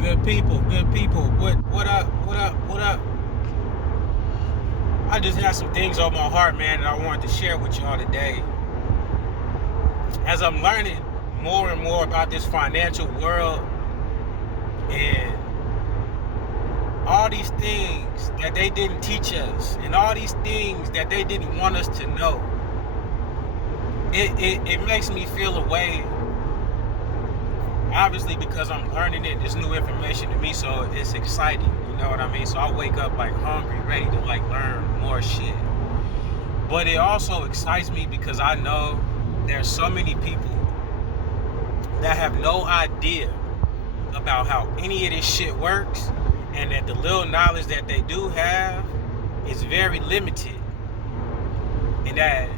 Good people, good people. What up? What up? What up? I just had some things on my heart, man, that I wanted to share with y'all today. As I'm learning more and more about this financial world and all these things that they didn't teach us and all these things that they didn't want us to know, it makes me feel a way. Obviously, because I'm learning it, it's new information to me, so it's exciting. You know what I mean? So I wake up like hungry, ready to like learn more shit. But it also excites me because I know there's so many people that have no idea about how any of this shit works, and that the little knowledge that they do have is very limited. And that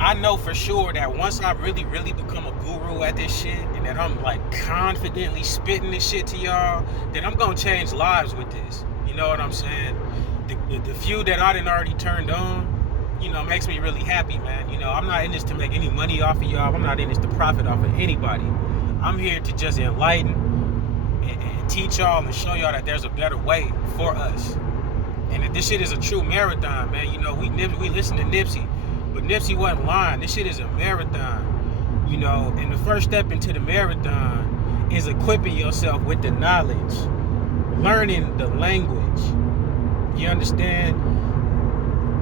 I know for sure that once I really, really become a guru at this shit, and that I'm like confidently spitting this shit to y'all, then I'm gonna change lives with this. You know what I'm saying? The few that I done already turned on, makes me really happy, man. I'm not in this to make any money off of y'all. I'm not in this to profit off of anybody. I'm here to just enlighten and teach y'all and show y'all that there's a better way for us. And that this shit is a true marathon, man. We listen to Nipsey, but Nipsey wasn't lying. This shit is a marathon. And the first step into the marathon is equipping yourself with the knowledge, learning the language. You understand?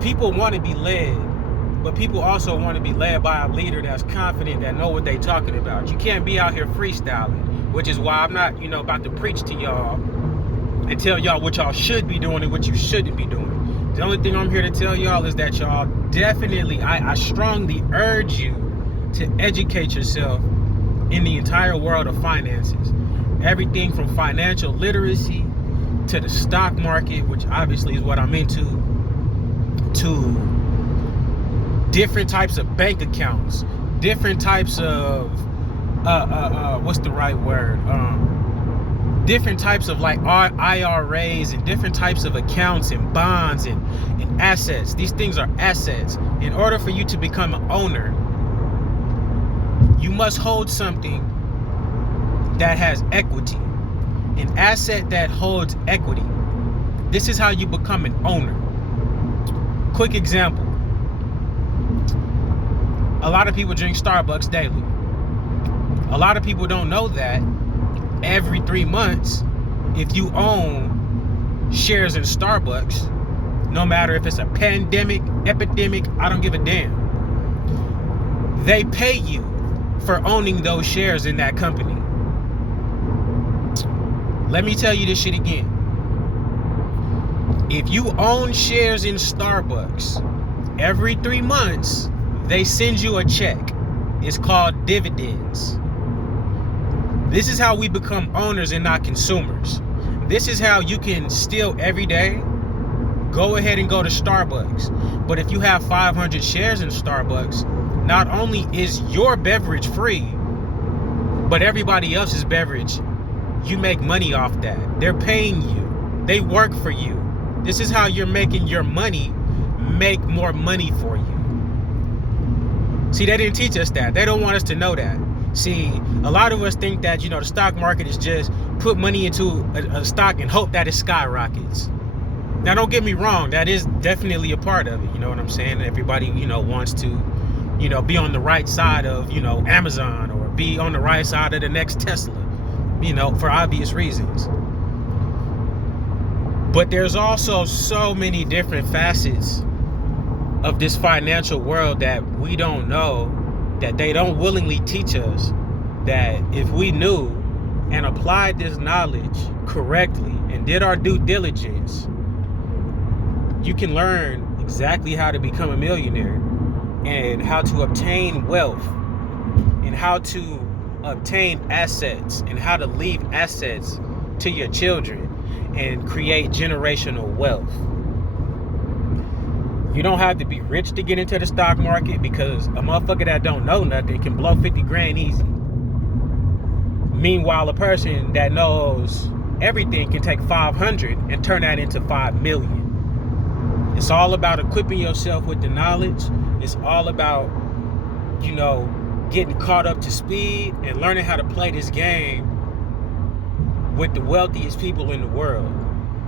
People want to be led, but people also want to be led by a leader that's confident, that know what they talking about. You can't be out here freestyling, which is why I'm not, about to preach to y'all and tell y'all what y'all should be doing and what you shouldn't be doing. The only thing I'm here to tell y'all is that y'all definitely, I strongly urge you to educate yourself in the entire world of finances. Everything from financial literacy to the stock market, which obviously is what I'm into, to different types of bank accounts, different types of what's the right word? Different types of like IRAs and different types of accounts and bonds and assets. These things are assets. In order for you to become an owner, you must hold something that has equity. An asset that holds equity. This is how you become an owner. Quick example. A lot of people drink Starbucks daily. A lot of people don't know that every 3 months, if you own shares in Starbucks, no matter if it's a pandemic, epidemic, I don't give a damn, they pay you for owning those shares in that company. Let me tell you this shit again. If you own shares in Starbucks, every 3 months, they send you a check. It's called dividends. This is how we become owners and not consumers. This is how you can still every day go ahead and go to Starbucks. But if you have 500 shares in Starbucks, not only is your beverage free, but everybody else's beverage, you make money off that. They're paying you. They work for you. This is how you're making your money make more money for you. See, they didn't teach us that. They don't want us to know that. See, a lot of us think that, the stock market is just put money into a stock and hope that it skyrockets. Now, don't get me wrong. That is definitely a part of it. You know what I'm saying? Everybody, wants to, be on the right side of, Amazon, or be on the right side of the next Tesla, for obvious reasons. But there's also so many different facets of this financial world that we don't know, that they don't willingly teach us, that if we knew and applied this knowledge correctly and did our due diligence, you can learn exactly how to become a millionaire and how to obtain wealth and how to obtain assets and how to leave assets to your children and create generational wealth. You don't have to be rich to get into the stock market, because a motherfucker that don't know nothing can blow 50 grand easy. Meanwhile, a person that knows everything can take 500 and turn that into 5 million. It's all about equipping yourself with the knowledge. It's all about, getting caught up to speed and learning how to play this game with the wealthiest people in the world.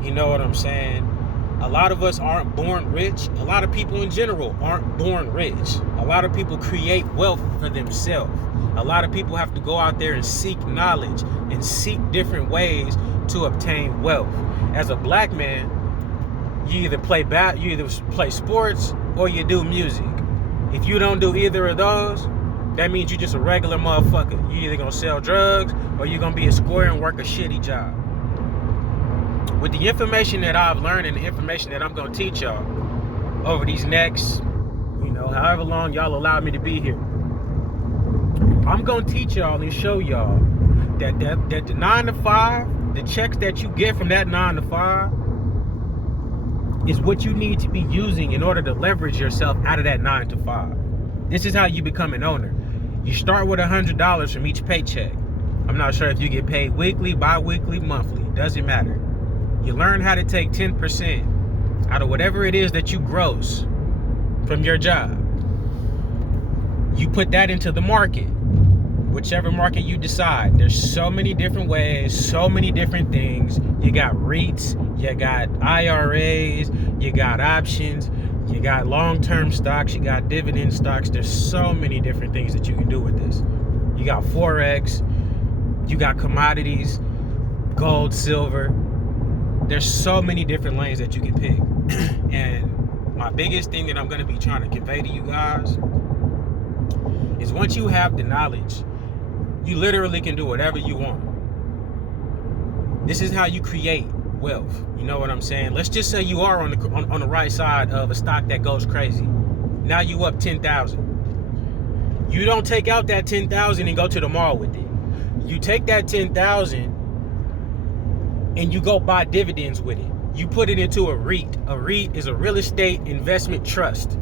You know what I'm saying? A lot of us aren't born rich. A lot of people in general aren't born rich. A lot of people create wealth for themselves. A lot of people have to go out there and seek knowledge and seek different ways to obtain wealth. As a black man, you either play sports or you do music. If you don't do either of those, that means you're just a regular motherfucker. You're either gonna sell drugs or you're gonna be a square and work a shitty job. With the information that I've learned and the information that I'm gonna teach y'all over these next, however long y'all allow me to be here, I'm gonna teach y'all and show y'all that the 9 to 5, the checks that you get from that 9 to 5 is what you need to be using in order to leverage yourself out of that 9 to 5. This is how you become an owner. You start with $100 from each paycheck. I'm not sure if you get paid weekly, bi-weekly, monthly. Doesn't matter. You learn how to take 10% out of whatever it is that you gross from your job. You put that into the market, whichever market you decide. There's so many different ways, so many different things. You got REITs, you got IRAs, you got options, you got long-term stocks, you got dividend stocks. There's so many different things that you can do with this. You got Forex, you got commodities, gold, silver. There's so many different lanes that you can pick. And my biggest thing that I'm going to be trying to convey to you guys is once you have the knowledge, you literally can do whatever you want. This is how you create wealth. You know what I'm saying? Let's just say you are on the right side of a stock that goes crazy. Now you up 10,000. You don't take out that 10,000 and go to the mall with it. You take that 10,000 and you go buy dividends with it. You put it into a REIT. A REIT is a real estate investment trust.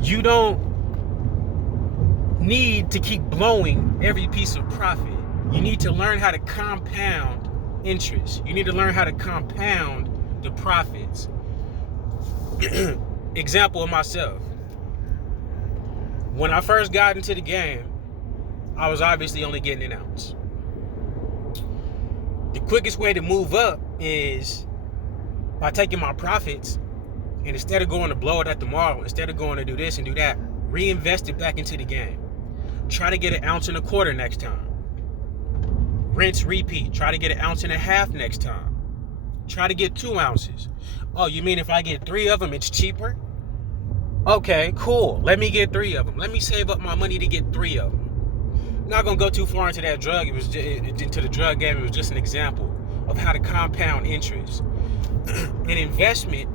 You don't need to keep blowing every piece of profit. You need to learn how to compound interest. You need to learn how to compound the profits. Example of myself. When I first got into the game, I was obviously only getting an ounce. The quickest way to move up is by taking my profits and instead of going to blow it at the mall, instead of going to do this and do that, reinvest it back into the game. Try to get 1.25 ounces next time. Rinse, repeat. Try to get 1.5 ounces next time. Try to get 2 ounces. Oh, you mean if I get 3 of them, it's cheaper? Okay, cool. Let me get 3 of them. Let me save up my money to get 3 of them. I'm not gonna go too far into that drug. Into the drug game. It was just an example of how to compound interest. An investment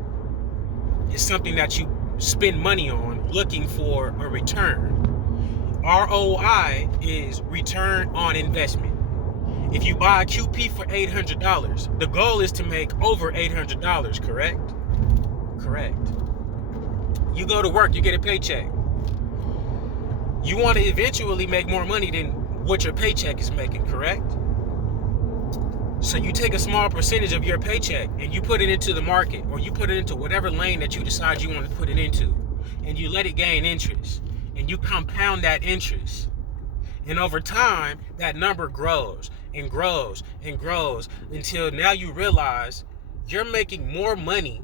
is something that you spend money on looking for a return. ROI is return on investment. If you buy a QP for $800, the goal is to make over $800, correct? Correct. You go to work, you get a paycheck. You want to eventually make more money than what your paycheck is making, correct? So you take a small percentage of your paycheck and you put it into the market, or you put it into whatever lane that you decide you want to put it into, and you let it gain interest, and you compound that interest. And over time, that number grows and grows and grows until now you realize you're making more money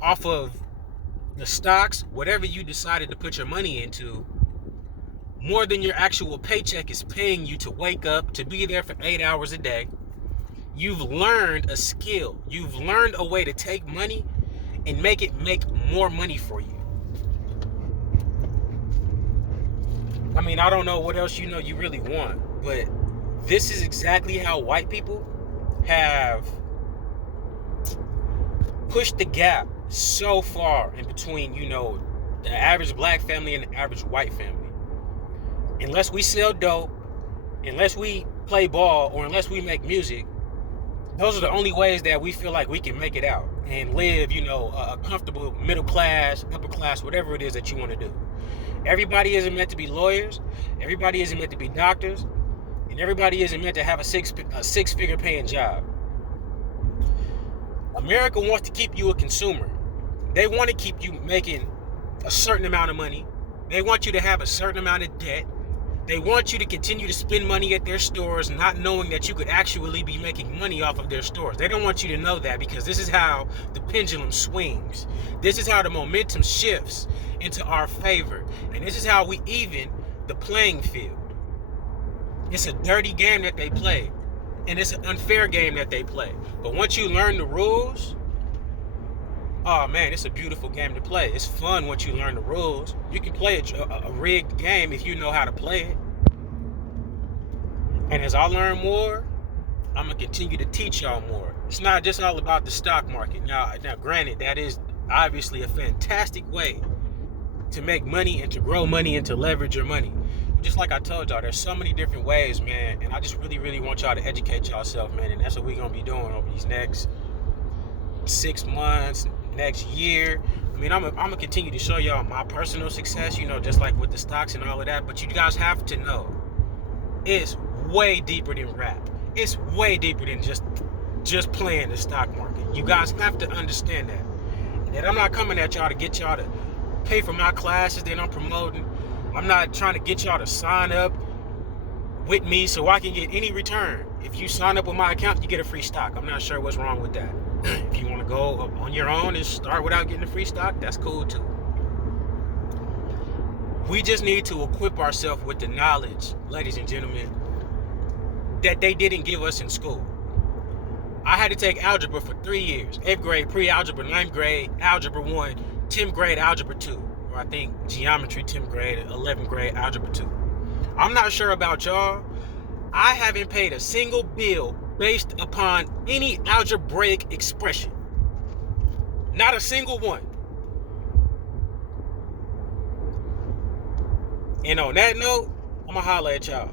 off of the stocks, whatever you decided to put your money into, more than your actual paycheck is paying you to wake up, to be there for 8 hours a day. You've learned a skill. You've learned a way to take money and make it make more money for you. I mean, I don't know what else you really want, but this is exactly how white people have pushed the gap so far in between, the average black family and the average white family. Unless we sell dope, unless we play ball, or unless we make music, those are the only ways that we feel like we can make it out and live, a comfortable middle class, upper class, whatever it is that you want to do. Everybody isn't meant to be lawyers. Everybody isn't meant to be doctors. And everybody isn't meant to have a six-figure paying job. America wants to keep you a consumer. They want to keep you making a certain amount of money. They want you to have a certain amount of debt. They want you to continue to spend money at their stores, not knowing that you could actually be making money off of their stores. They don't want you to know that, because this is how the pendulum swings. This is how the momentum shifts into our favor. And this is how we even the playing field. It's a dirty game that they play. And it's an unfair game that they play. But once you learn the rules, oh man, it's a beautiful game to play. It's fun once you learn the rules. You can play a rigged game if you know how to play it. And as I learn more, I'm going to continue to teach y'all more. It's not just all about the stock market. Now, granted, that is obviously a fantastic way to make money and to grow money and to leverage your money. But just like I told y'all, there's so many different ways, man. And I just really, really want y'all to educate yourself, man. And that's what we're going to be doing over these next 6 months, next year. I mean, I'm gonna continue to show y'all my personal success, just like with the stocks and all of that. But you guys have to know, it's way deeper than rap. It's way deeper than just playing the stock market. You guys have to understand that. And I'm not coming at y'all to get y'all to pay for my classes that I'm promoting. I'm not trying to get y'all to sign up with me so I can get any return. If you sign up with my account, you get a free stock. I'm not sure what's wrong with that. If you want to go on your own and start without getting a free stock, that's cool too. We just need to equip ourselves with the knowledge, ladies and gentlemen, that they didn't give us in school. I had to take algebra for 3 years. 8th grade pre-algebra, 9th grade algebra 1, 10th grade algebra 2. Or I think geometry 10th grade, 11th grade algebra 2. I'm not sure about y'all. I haven't paid a single bill based upon any algebraic expression. Not a single one. And on that note, I'm gonna holler at y'all.